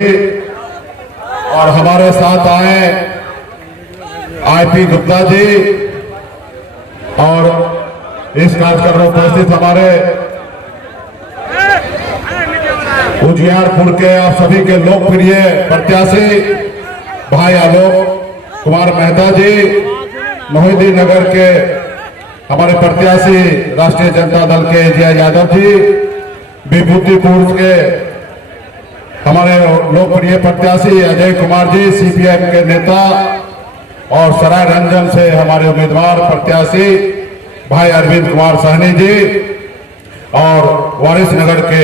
और हमारे साथ आए आईपी गुप्ता जी और इस कार्यक्रम में उपस्थित हमारे उजियारपुर के आप सभी के लोकप्रिय प्रत्याशी भाई आलोक कुमार मेहता जी, मोहिद्दीन नगर के हमारे प्रत्याशी राष्ट्रीय जनता दल के जय यादव जी, विभूतिपुर के हमारे लोकप्रिय प्रत्याशी अजय कुमार जी सीपीएम के नेता और सराय रंजन से हमारे उम्मीदवार प्रत्याशी भाई अरविंद कुमार सहनी जी और वारिस नगर के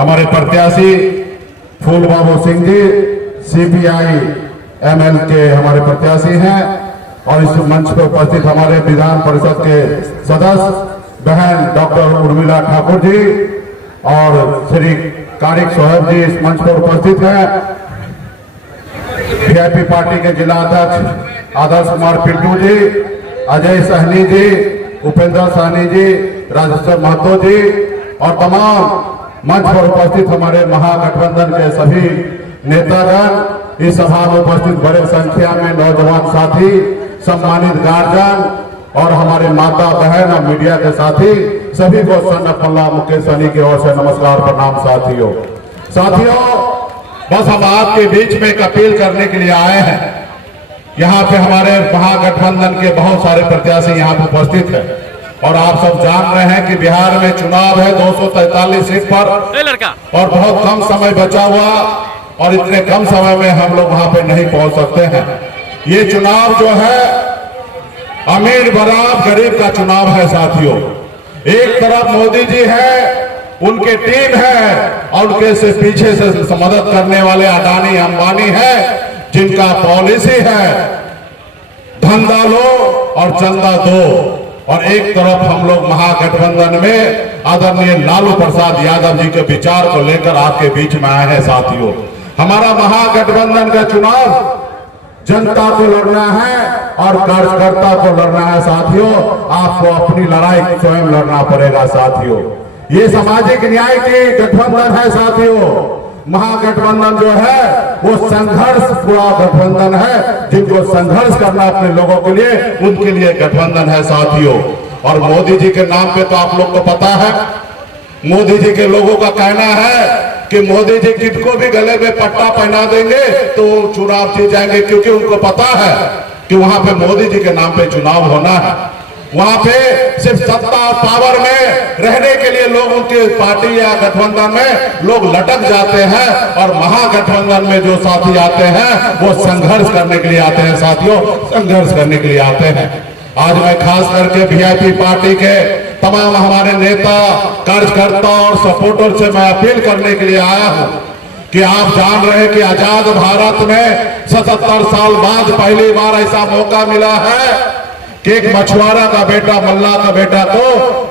हमारे प्रत्याशी फूल बाबू सिंह जी सीपीआई एमएल के हमारे प्रत्याशी हैं और इस मंच पर उपस्थित हमारे विधान परिषद के सदस्य बहन डॉक्टर उर्मिला ठाकुर जी और श्री कारिक सोहेब जी इस मंच पर उपस्थित हैं। वीआईपी पार्टी के जिला अध्यक्ष आदर्श कुमार पिंटू जी, अजय सहनी जी, उपेंद्र सहनी जी, राजेश्वर महतो जी और तमाम मंच पर उपस्थित हमारे महागठबंधन के सभी नेतागण, इस सभा में उपस्थित बड़े संख्या में नौजवान साथी, सम्मानित गार्जियन और हमारे माता बहन और मीडिया के साथी सभी को सन अल्लाह मुकेश सनी की ओर से नमस्कार प्रणाम। साथियों बस हम आपके बीच में एक अपील करने के लिए आए हैं। यहाँ पे हमारे महागठबंधन के बहुत सारे प्रत्याशी यहाँ पे उपस्थित हैं और आप सब जान रहे हैं कि बिहार में चुनाव है 243 सीट पर और बहुत कम समय बचा हुआ और इतने कम समय में हम लोग वहां पे नहीं पहुंच सकते हैं। ये चुनाव जो है अमीर बराब गरीब का चुनाव है साथियों। एक तरफ मोदी जी है, उनके टीम है और उनके से पीछे से मदद करने वाले अडानी अंबानी है जिनका पॉलिसी है धंधा लो और चंदा दो। और एक तरफ हम लोग महागठबंधन में आदरणीय लालू प्रसाद यादव जी के विचार को लेकर आपके बीच में आए हैं साथियों। हमारा महागठबंधन का चुनाव जनता को लड़ना है और कार्यकर्ता को लड़ना है साथियों। आपको अपनी लड़ाई स्वयं लड़ना पड़ेगा साथियों। ये सामाजिक न्याय की गठबंधन है साथियों। महागठबंधन जो है वो संघर्ष पूरा गठबंधन है, जिनको संघर्ष करना अपने लोगों के लिए, उनके लिए गठबंधन है साथियों। और मोदी जी के नाम पे तो आप लोग को पता है, मोदी जी के लोगों का कहना है कि मोदी जी किसको भी गले में पट्टा पहना देंगे तो वो चुनाव जीत जाएंगे, क्योंकि उनको पता है कि वहां पे मोदी जी के नाम पे चुनाव होना है। वहां पे सिर्फ सत्ता और पावर में रहने के लिए लोग उनके पार्टी या गठबंधन में लोग लटक जाते हैं और महागठबंधन में जो साथी आते हैं वो संघर्ष करने के लिए आते हैं साथियों, संघर्ष करने के लिए आते हैं। आज मैं खास करके वीआईपी पार्टी के तमाम हमारे नेता कार्यकर्ता और सपोर्टर से मैं अपील करने के लिए आया हूं कि आप जान रहे हैं कि आजाद भारत में 77 साल बाद पहली बार ऐसा मौका मिला है कि एक मछुआरा का बेटा, मल्ला का बेटा को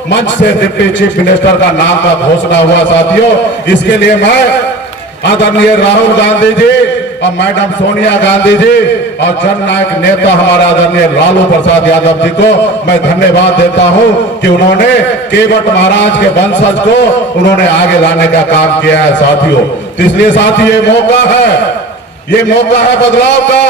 मंच से डिप्टी चीफ मिनिस्टर का नाम का घोषणा हुआ साथियों। इसके लिए मैं आदरणीय राहुल गांधी जी और मैडम सोनिया गांधी जी और जननायक नेता हमारा आदरणीय लालू प्रसाद यादव जी को मैं धन्यवाद देता हूं कि उन्होंने केवट महाराज के वंशज को उन्होंने आगे लाने का काम किया है साथियों। तो इसलिए साथी ये मौका है बदलाव का।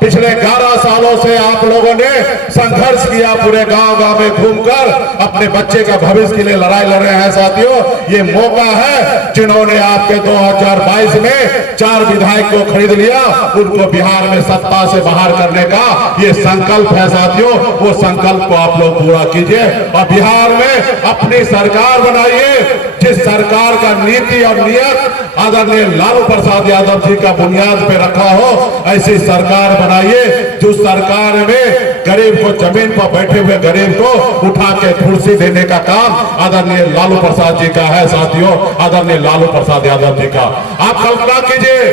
पिछले 11 सालों से आप लोगों ने संघर्ष किया, पूरे गांव-गांव में घूमकर अपने बच्चे का भविष्य के लिए लड़ाई लड़ रहे हैं साथियों। ये मौका है, जिन्होंने आपके 2022 में 4 विधायक को खरीद लिया, उनको बिहार में सत्ता से बाहर करने का ये संकल्प है साथियों। वो संकल्प को आप लोग पूरा कीजिए और बिहार में अपनी सरकार बनाइए, जिस सरकार का नीति और नियत आदरणीय लालू प्रसाद यादव जी का बुनियाद पे रखा हो, ऐसी सरकार बनाइए जो सरकार में गरीब को, जमीन पर बैठे हुए गरीब को उठा के कुर्सी देने का काम आदरणीय लालू प्रसाद जी का है साथियों, आदरणीय लालू प्रसाद यादव जी का। आप कल्पना कीजिए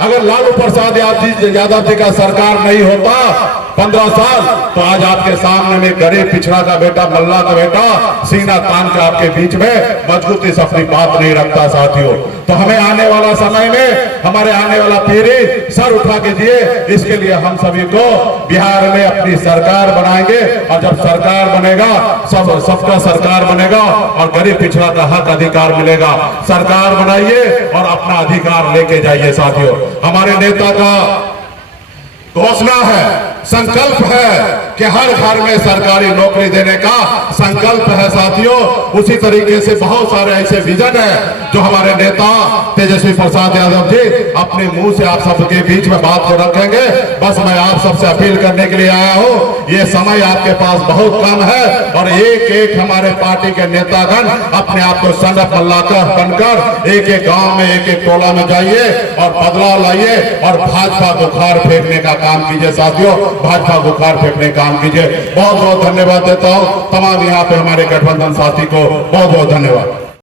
अगर लालू प्रसाद यादव जी का सरकार नहीं होता 15 साल, तो आज आपके सामने में गरीब पिछड़ा का बेटा, मल्ला का बेटा सीना तान के आपके बीच में मजबूती से अपनी बात नहीं रखता साथियों। तो हमें आने वाला समय में हमारे आने वाला पीढ़ी सर उठा के जिए, इसके लिए हम सभी को बिहार में अपनी सरकार बनाएंगे। और जब सरकार बनेगा सबका सरकार बनेगा और गरीब पिछड़ा का हक अधिकार मिलेगा। सरकार बनाइए और अपना अधिकार लेके जाइए। साथियों, हमारे नेता का घोषणा है, संकल्प है कि हर घर में सरकारी नौकरी देने का संकल्प है। साथियों, उसी तरीके से बहुत सारे ऐसे विजन है जो हमारे नेता तेजस्वी प्रसाद यादव जी अपने मुंह से आप सबके बीच में बात को रखेंगे। बस मैं आप सबसे अपील करने के लिए आया हूं, ये समय आपके पास बहुत कम है और एक एक हमारे पार्टी के नेतागण अपने आप को संगठन मल्लाकर बनकर एक एक गांव में एक एक टोला में जाइए और बदलाव लाइए और भाजपा को बुखार फेंकने का काम कीजिए। साथियों, भाजपा को बुखार फेंकने का काम कीजिए। बहुत बहुत धन्यवाद देता हूं तमाम यहाँ पे हमारे गठबंधन साथी को। बहुत बहुत धन्यवाद।